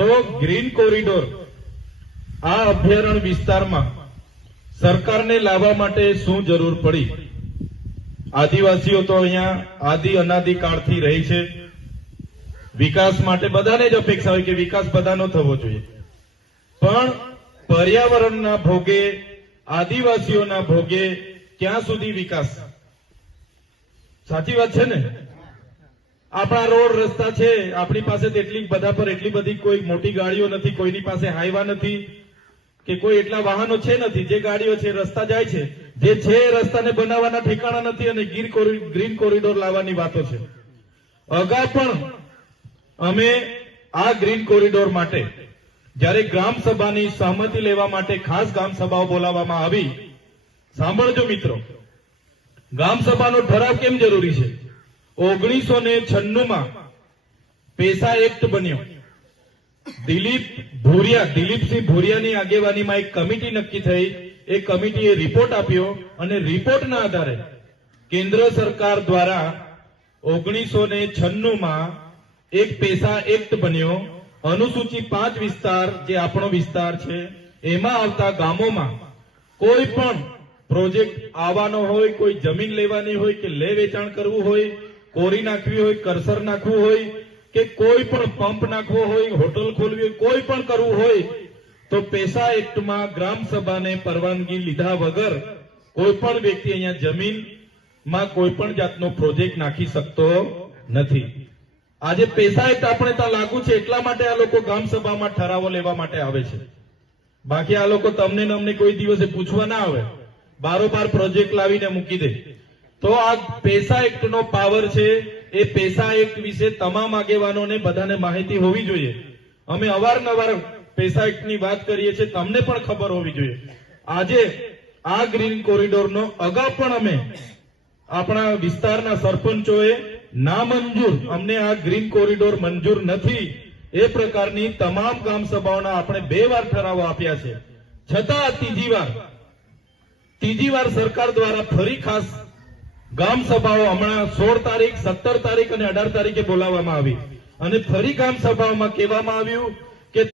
તો green corridor આ અભયારણ્ય વિસ્તારમાં સરકારને લાવવા માટે શું જરૂર પડી? આદિવાસીઓ તો અહીંયા આદિ અનાદિ કાળથી રહી છે. વિકાસ માટે બધાને જ અપેક્ષા હોય કે વિકાસ બધાનો થવો જોઈએ, પણ પર્યાવરણના ભોગે, આદિવાસીઓના ભોગે ક્યાં સુધી વિકાસ? સાચી વાત છે ને? આપણા રોડ રસ્તા છે, આપણી પાસે તેટલી બધા પર એટલી બધી કોઈ મોટી ગાડીઓ નથી, કોઈની પાસે હાઈવા નથી કે કોઈ એટલા વાહનો છે નથી. જે ગાડીઓ છે રસ્તા જાય છે, જે છે રસ્તાને બનાવવાના ઠેકાણા નથી અને ગ્રીન કોરિડોર લાવવાની વાતો છે. અગાઉ પણ અમે આ ગ્રીન કોરિડોર માટે જ્યારે ગ્રામ સભાની સહમતિ લેવા માટે ખાસ ગ્રામ સભાઓ બોલાવવામાં આવી. સાંભળજો મિત્રો, ગ્રામ સભાનો ઠરાવ કેમ જરૂરી છે? 1996 પેસા એક્ટ બન્યો. દિલીપસિંહ ભુરિયાની આગેવાનીમાં એક કમિટી નક્કી થઈ. એ કમિટીએ રિપોર્ટ આપ્યો અને રિપોર્ટના આધારે કેન્દ્ર સરકાર દ્વારા 1996 એક પેસા એક્ટ બન્યો. અનુસૂચિ 5 વિસ્તાર, જે આપણો વિસ્તાર છે, એમાં આવતા ગામોમાં કોઈ પણ પ્રોજેક્ટ આવવાનો હોય, કોઈ જમીન લેવાની હોય કે લે વેચાણ કરવું હોય, કોરી નાખવી હોય, કરસર નાખવું હોય કે કોઈ પણ પંપ નાખવો હોય, હોટલ ખોલવી હોય, કોઈ પણ કરવું હોય તો પેસા એક્ટમાં ગ્રામ સભાને પરવાનગી લીધા વગર કોઈ પણ વ્યક્તિ અહીંયા જમીનમાં કોઈ પણ જાતનો પ્રોજેક્ટ નાખી શકતો નથી. આજે પેસા એક્ટ આપણે ત્યાં લાગુ છે એટલા માટે આ લોકો ગ્રામ સભામાં ઠરાવો લેવા માટે આવે છે. બાકી આ લોકો તમને ને અમને કોઈ દિવસે પૂછવા ના આવે, બારોબાર પ્રોજેક્ટ લાવીને મૂકી દે. તો આ પેસા એક્ટનો પાવર છે. એ પેસા એક્ટ વિશે તમામ આગેવાનોને બધાને માહિતી હોવી જોઈએ. અમે અવારનવાર પેસા એક્ટની વાત કરીએ છીએ, તમને પણ ખબર હોવી જોઈએ. આજે આ ગ્રીન કોરિડોરનો અગાઉ પણ અમે આપણા વિસ્તારના સરપંચોએ નામંજૂર, અમને આ ગ્રીન કોરિડોર મંજૂર નથી એ પ્રકારની તમામ ગ્રામ સભાઓના આપણે 2 વાર ઠરાવો આપ્યા છે. છતાં ત્રીજી વાર સરકાર દ્વારા ફરી ખાસ ગ્રામ સભાઓ હમણાં 16 તારીખ, 17 તારીખ અને 18 તારીખે બોલાવવામાં આવી અને ફરી ગ્રામ સભાઓમાં કહેવામાં આવ્યું